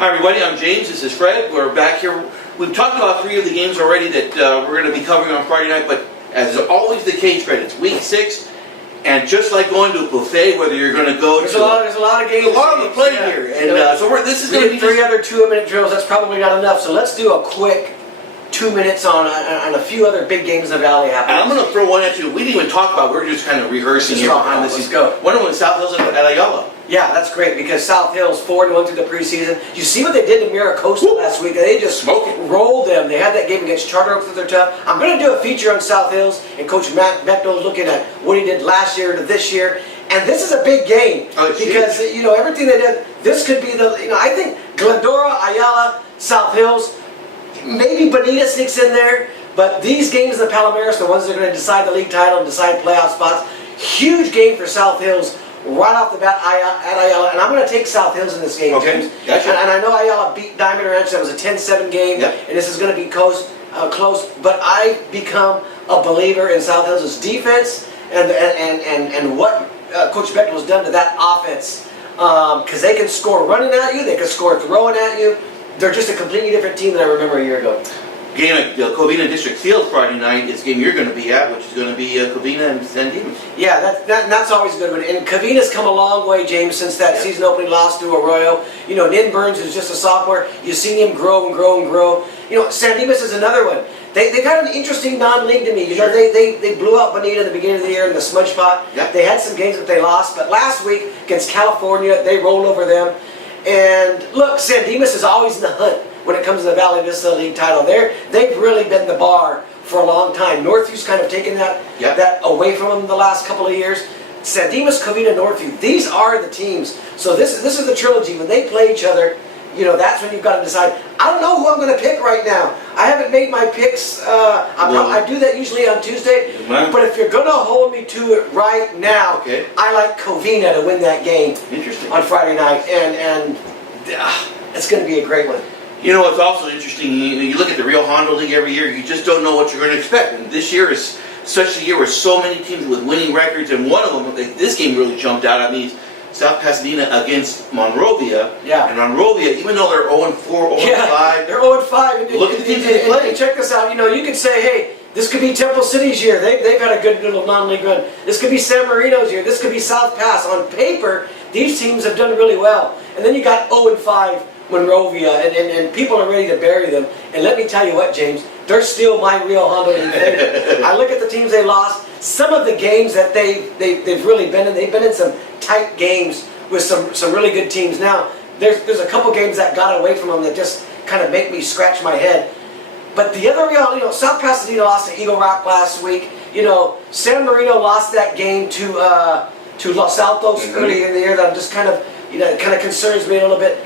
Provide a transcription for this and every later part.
Hi everybody, I'm James, this is Fred. We're back here. We've talked about 3 of the games already that we're going to be covering on Friday night, but as is always the case, Fred, it's week 6, and just like going to a buffet, whether you're going to go there's a lot of games. a lot on the plate here, and so this is going to be 3 other 2-minute drills. That's probably not enough, so let's do a quick 2 minutes on a few other big games in the Valley happening. And I'm going to throw one at you. We didn't even talk about. We're just kind of rehearsing here behind this. Let's go. One of them in South Hills at Ayala. Yeah, that's great because South Hills 4-1 through the preseason. You see what they did to Miracosta last week? They just rolled them. They had that game against Charter Oaks that they're tough. I'm going to do a feature on South Hills, and Coach Matt Becknell looking at what he did last year to this year. And this is a big game because everything they did. This could be the I think Glendora, Ayala, South Hills, maybe Bonita sneaks in there. But these games in the Palomares, the ones that are going to decide the league title and decide playoff spots, huge game for South Hills. Right off the bat at Ayala, and I'm going to take South Hills in this game, okay. Gotcha. And I know Ayala beat Diamond Ranch. That was a 10-7 game, and this is going to be close. But I've become a believer in South Hills' defense and what Coach Becknell has done to that offense. Because they can score running at you, they can score throwing at you. They're just a completely different team than I remember a year ago. Game at Covina District Field Friday night is the game you're going to be at, which is going to be Covina and San Dimas. Yeah, that's always a good one. And Covina's come a long way, James, since that season opening loss to Arroyo. Nin Burns is just a sophomore. You've seen him grow and grow and grow. San Dimas is another one. They've had an interesting non-league to me. They blew out Bonita at the beginning of the year in the smudge pot. Yeah. They had some games that they lost, but last week against California, they rolled over them. And look, San Dimas is always in the hunt when it comes to the Valley Vista League title. They've really been the bar for a long time. Northview's kind of taken that away from them the last couple of years. San Dimas, Covina, Northview, these are the teams. So this is the trilogy. When they play each other, that's when you've got to decide. I don't know who I'm going to pick right now. I haven't made my picks. I do that usually on Tuesday. But if you're going to hold me to it right now, I like Covina to win that game on Friday night. And it's going to be a great one. It's also interesting, you look at the Rio Hondo League every year, you just don't know what you're going to expect. And this year is such a year where so many teams with winning records, and one of them, this game really jumped out at me, South Pasadena against Monrovia. Yeah. And Monrovia, even though they're 0-4, 0-5. They're 0-5. Look at the teams they play. And check this out, you could say, hey, this could be Temple City's year. They've had a good little non-league run. This could be San Marino's year. This could be South Pass. On paper, these teams have done really well. And then you got 0-5. Monrovia, and people are ready to bury them. And let me tell you what, James, they're still my Rio Hondo League favorite. I look at the teams they lost, some of the games that they've really been in, they've been in some tight games with some really good teams. Now, there's a couple games that got away from them that just kind of make me scratch my head. But the other Rio, South Pasadena lost to Eagle Rock last week. San Marino lost that game to Los Altos early in the year. That I'm just kind of it kind of concerns me a little bit.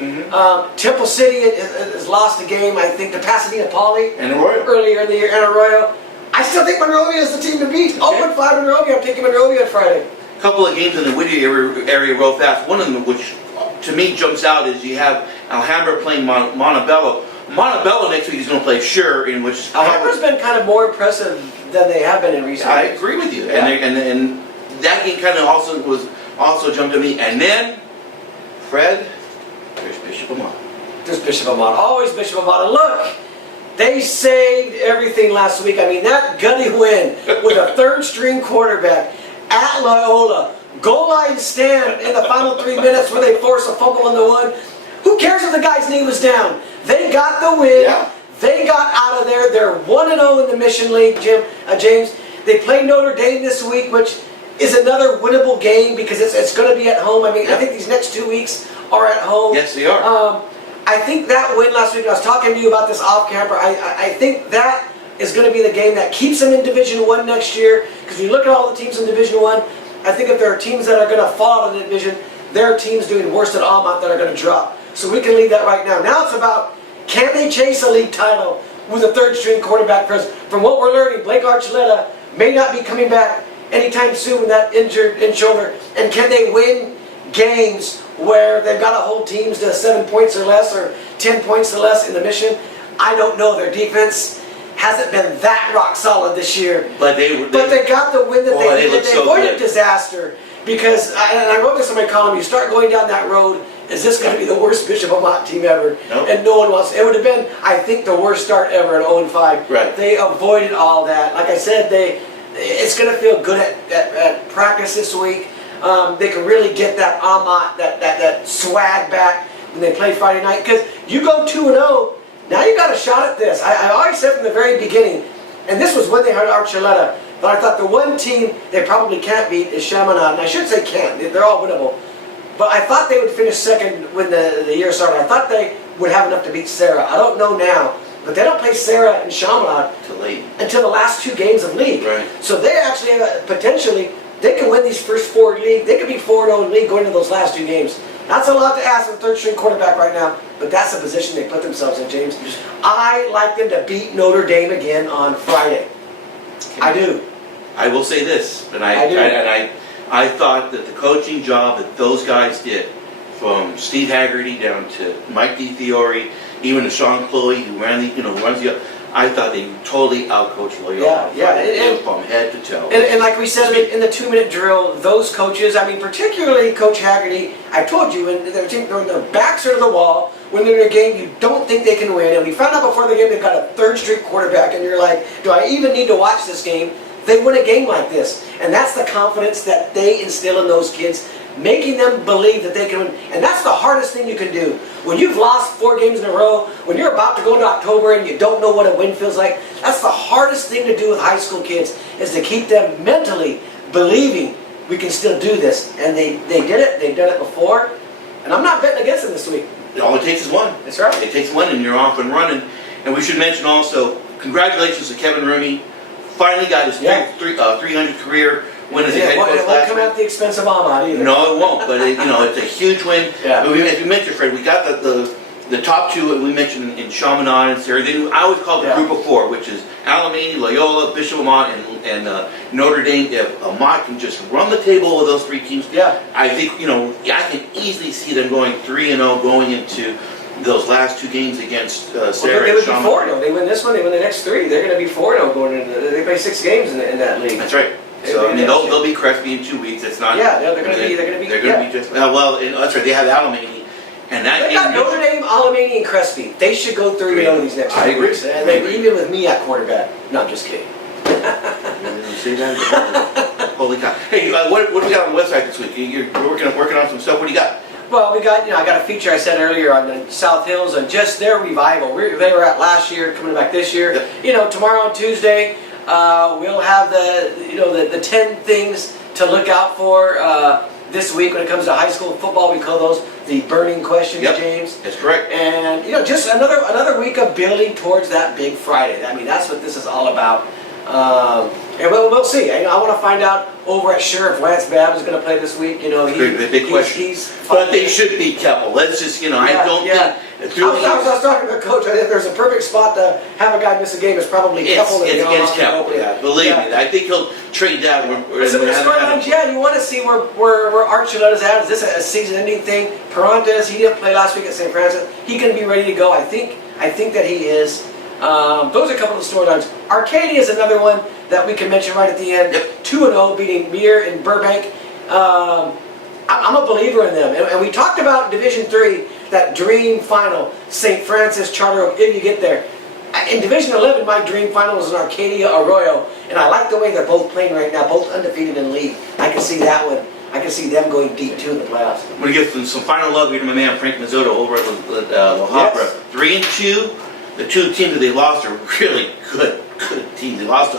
Temple City has lost a game, I think, to Pasadena Poly earlier in the year, and Arroyo. I still think Monrovia is the team to beat. 0-5 Monrovia. I'm taking Monrovia on Friday. A couple of games in the Whittier area real fast. One of them, which to me jumps out, is you have Alhambra playing Montebello. Montebello next week is going to play Sure, in which Alhambra's been kind of more impressive than they have been in recent years. I agree with you, and that game kind of also jumped at me, and then. Fred, there's Bishop Amat. There's Bishop Amat. Always Bishop Amat. And look, they saved everything last week. I mean, that gutty win with a third-string quarterback at Loyola. Goal line stand in the final 3 minutes where they force a fumble in the wood. Who cares if the guy's knee was down? They got the win. Yeah. They got out of there. They're 1-0 in the Mission League, James. They played Notre Dame this week, which is another winnable game because it's going to be at home. I mean, I think these next 2 weeks are at home. Yes, they are. I think that win last week, I was talking to you about this off-camper, I think that is going to be the game that keeps them in Division I next year, because when you look at all the teams in Division I think if there are teams that are going to fall out of the division, there are teams doing worse than Amat that are going to drop. So we can leave that right now. Now it's about, can they chase a league title with a third-string quarterback? Because from what we're learning, Blake Archuleta may not be coming back anytime soon with that injured shoulder. And can they win games where they've got to hold teams to 7 points or less or 10 points or less in the Mission? I don't know. Their defense hasn't been that rock solid this year. But they got the win that they needed. They avoided so disaster because, and I wrote this in my column, you start going down that road is this going to be the worst Bishop Amat team ever? Nope. And no one wants. It would have been, I think, the worst start ever at 0-5. Right. They avoided all that. Like I said, it's going to feel good at practice this week. They can really get that Amat, that swag back when they play Friday night. Because you go 2-0, now you got a shot at this. I always said from the very beginning, and this was when they had Archuleta, but I thought the one team they probably can't beat is Chaminade. And I shouldn't say can't, they're all winnable. But I thought they would finish second when the year started. I thought they would have enough to beat Serra. I don't know now. But they don't play Serra and Chaminade until the last 2 games of league. Right. So they actually have potentially, they can win these first 4 league. They could be 4-0 in league going into those last 2 games. That's a lot to ask of a 3rd-string quarterback right now, but that's the position they put themselves in, James. I like them to beat Notre Dame again on Friday. Okay. I do. I will say this, and I thought that the coaching job that those guys did, from Steve Haggerty down to Mike DiFiore, even to Sean Chloe, who runs the. I thought they totally outcoached Loyola. Yeah. From head to toe. And like we said in the 2-minute drill, those coaches, I mean, particularly Coach Haggerty, I told you, when their backs are to the wall, when they're in a game you don't think they can win, and we found out before the game they've got a 3rd-string quarterback, and you're like, do I even need to watch this game? They win a game like this. And that's the confidence that they instill in those kids, making them believe that they can win. And that's the hardest thing you can do. When you've lost 4 games in a row, when you're about to go into October and you don't know what a win feels like, that's the hardest thing to do with high school kids, is to keep them mentally believing we can still do this. And they did it. They've done it before. And I'm not betting against them this week. All it takes is one. That's right. It takes one and you're off and running. And we should mention also, congratulations to Kevin Rooney. Finally got his 300 career win as a head coach last week. It won't come at the expense of Amat either. No, it won't. But it's a huge win. Yeah. As we mentioned, Fred, we got the top 2 we mentioned in Chaminade and Serra. I always call it the group of 4, which is Alamany, Loyola, Bishop Amat, and Notre Dame. If Amat can just run the table with those 3 teams, I think I can easily see them going 3-0 going into those last 2 games against Serra. They would be 4-0. They win this one, they win the next 3. They're going to be 4-0 going into. They play 6 games in that league. That's right. So they'll be Crespi in 2 weeks. It's not. Yeah, they're going to be. They're going to be just. That's right. They have Alamany, and that. They got Notre Dame, Alamany, and Crespi. They should go 3-0 these next 2 weeks. And even with me at quarterback. No, I'm just kidding. See that? Holy cow! Hey, what do we got on the website this week? You're working on some stuff. What do you got? Well, we got, I got a feature I said earlier on the South Hills and just their revival. They were at last year, coming back this year. Yep. Tomorrow on Tuesday, we'll have the 10 things to look out for this week when it comes to high school football. We call those the burning questions, James. That's correct. And just another week of building towards that big Friday. I mean, that's what this is all about. And we'll see. I want to find out over at Sheriff Lance Babb is going to play this week. Big question. But they should be Keppel. Let's just, I don't think. I was talking to the coach. I think there's a perfect spot to have a guy miss a game. It's probably Keppel. It's against Keppel. Yeah, believe me. I think he'll trade down. You want to see where Archuleta's at. Is this a season-ending thing? Parantes, he didn't play last week at St. Francis. He can be ready to go. I think that he is. Those are a couple of the storylines. Arcadia is another one that we can mention right at the end. 2-0, beating Muir and Burbank. I'm a believer in them. And we talked about Division 3, that dream final, St. Francis, Charter Oak, if you get there. In Division 11, my dream final is an Arcadia Arroyo. And I like the way they're both playing right now, both undefeated in league. I can see that one. I can see them going deep, too, in the playoffs. I'm going to give some final love here to my man, Frank Mazzoto, over at La Habra. 3-2. The 2 teams that they lost are really good teams. They lost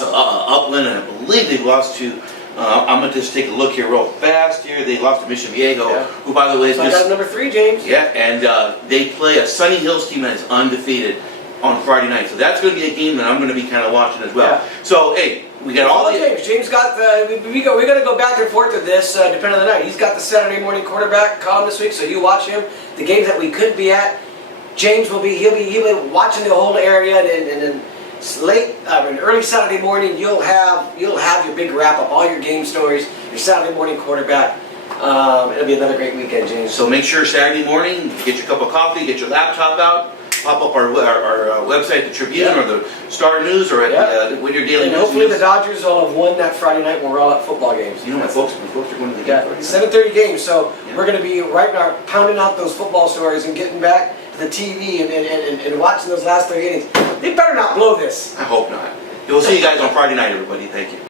to Upland, and I believe they lost to. I'm gonna just take a look here real fast. Here they lost to Mission Viejo, who, by the way, is I got number 3, James. Yeah, and they play a Sunny Hills team that is undefeated on Friday night. So that's going to be a game that I'm going to be kind of watching as well. Yeah. So hey, we got all the. James got the. We got to go back and forth with this depending on the night. He's got the Saturday morning quarterback column this week, so you watch him. The games that we couldn't be at. James will be he'll be watching the whole area, and then early Saturday morning you'll have your big wrap up, all your game stories, your Saturday morning quarterback. It'll be another great weekend, James. So make sure Saturday morning, get your cup of coffee, get your laptop out, pop up our website, the Tribune Yeah. or the Star News or at Yeah. the Whittier Daily And News. hopefully the Dodgers will have won that Friday night when we're all at football games. You know, my folks are going to the Yeah, game. Friday night. 7:30 games, so Yeah. we're going to be right now pounding out those football stories and getting back to the TV and watching those last 3 innings. They better not blow this. I hope not. We'll see you guys on Friday night, everybody. Thank you.